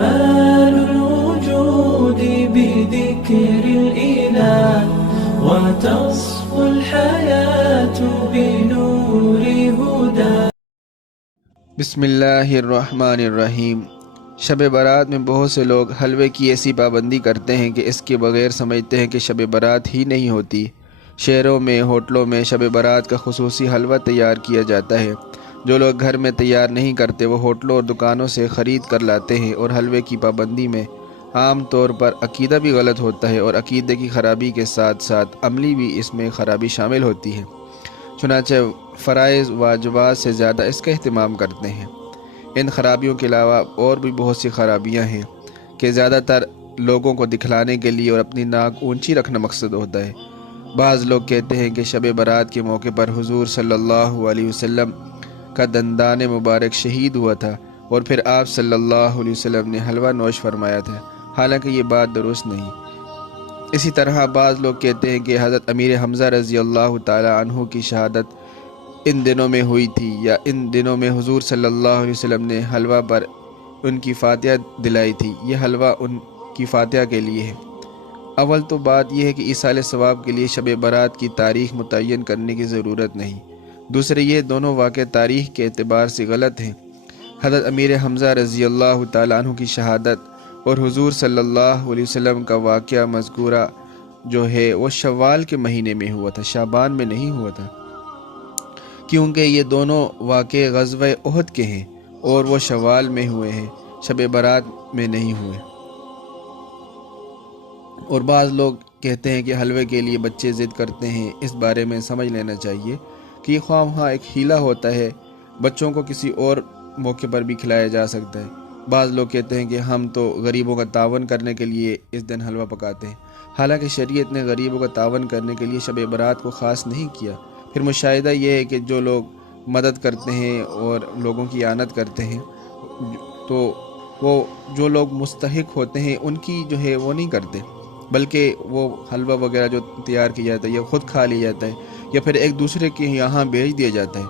مال الوجود بذكر الإله وتصفو الحياة بنور هدى. بسم اللہ الرحمن الرحیم. شب برات میں بہت سے لوگ حلوے کی ایسی پابندی کرتے ہیں کہ اس کے بغیر سمجھتے ہیں کہ شب برات ہی نہیں ہوتی. شہروں میں ہوٹلوں میں شب برات کا خصوصی حلوہ تیار کیا جاتا ہے. جو لوگ گھر میں تیار نہیں کرتے وہ ہوٹلوں اور دکانوں سے خرید کر لاتے ہیں، اور حلوے کی پابندی میں عام طور پر عقیدہ بھی غلط ہوتا ہے، اور عقیدے کی خرابی کے ساتھ ساتھ عملی بھی اس میں خرابی شامل ہوتی ہے. چنانچہ فرائض واجبات سے زیادہ اس کا اہتمام کرتے ہیں. ان خرابیوں کے علاوہ اور بھی بہت سی خرابیاں ہیں کہ زیادہ تر لوگوں کو دکھلانے کے لیے اور اپنی ناک اونچی رکھنا مقصد ہوتا ہے. بعض لوگ کہتے ہیں کہ شب برات کے موقع پر حضور صلی اللہ علیہ وسلم کا دندان مبارک شہید ہوا تھا، اور پھر آپ صلی اللہ علیہ وسلم نے حلوہ نوش فرمایا تھا، حالانکہ یہ بات درست نہیں. اسی طرح بعض لوگ کہتے ہیں کہ حضرت امیر حمزہ رضی اللہ تعالی عنہ کی شہادت ان دنوں میں ہوئی تھی، یا ان دنوں میں حضور صلی اللہ علیہ وسلم نے حلوہ پر ان کی فاتحہ دلائی تھی. یہ حلوہ ان کی فاتحہ کے لیے ہے. اول تو بات یہ ہے کہ ایصال ثواب کے لیے شب برات کی تاریخ متعین کرنے کی ضرورت نہیں. دوسرے، یہ دونوں واقع تاریخ کے اعتبار سے غلط ہیں. حضرت امیر حمزہ رضی اللہ تعالیٰ عنہ کی شہادت اور حضور صلی اللہ علیہ وسلم کا واقعہ مذکورہ جو ہے وہ شوال کے مہینے میں ہوا تھا، شعبان میں نہیں ہوا تھا، کیونکہ یہ دونوں واقع غزوہ احد کے ہیں اور وہ شوال میں ہوئے ہیں، شب برات میں نہیں ہوئے. اور بعض لوگ کہتے ہیں کہ حلوے کے لیے بچے ضد کرتے ہیں. اس بارے میں سمجھ لینا چاہیے کہ یہ خواہ مخواہ ایک حیلہ ہوتا ہے. بچوں کو کسی اور موقع پر بھی کھلایا جا سکتا ہے. بعض لوگ کہتے ہیں کہ ہم تو غریبوں کا تعاون کرنے کے لیے اس دن حلوہ پکاتے ہیں، حالانکہ شریعت نے غریبوں کا تعاون کرنے کے لیے شب برات کو خاص نہیں کیا. پھر مشاہدہ یہ ہے کہ جو لوگ مدد کرتے ہیں اور لوگوں کی اعانت کرتے ہیں، تو وہ جو لوگ مستحق ہوتے ہیں ان کی جو ہے وہ نہیں کرتے، بلکہ وہ حلوہ وغیرہ جو تیار کیا جاتا ہے یا خود کھا لیا جاتا ہے یا پھر ایک دوسرے کے یہاں بھیج دیا جاتا ہے.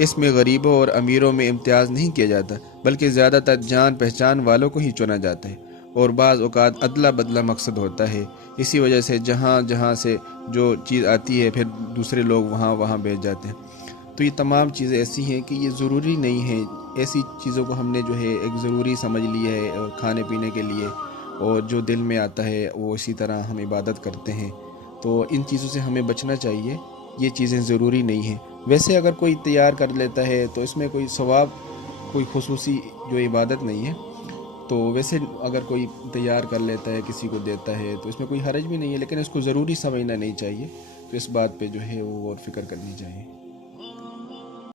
اس میں غریبوں اور امیروں میں امتیاز نہیں کیا جاتا، بلکہ زیادہ تر جان پہچان والوں کو ہی چنا جاتا ہے، اور بعض اوقات ادلا بدلہ مقصد ہوتا ہے. اسی وجہ سے جہاں سے جو چیز آتی ہے پھر دوسرے لوگ وہاں بھیج جاتے ہیں. تو یہ تمام چیزیں ایسی ہیں کہ یہ ضروری نہیں ہے. ایسی چیزوں کو ہم نے جو ہے ایک ضروری سمجھ لیا ہے اور کھانے پینے کے لیے، اور جو دل میں آتا ہے وہ اسی طرح ہم عبادت کرتے ہیں. تو ان چیزوں سے ہمیں بچنا چاہیے. یہ چیزیں ضروری نہیں ہیں. ویسے اگر کوئی تیار کر لیتا ہے تو اس میں کوئی ثواب، کوئی خصوصی جو عبادت نہیں ہے. تو ویسے اگر کوئی تیار کر لیتا ہے کسی کو دیتا ہے تو اس میں کوئی حرج بھی نہیں ہے، لیکن اس کو ضروری سمجھنا نہیں چاہیے. تو اس بات پہ جو ہے وہ اور فکر کرنی چاہیے.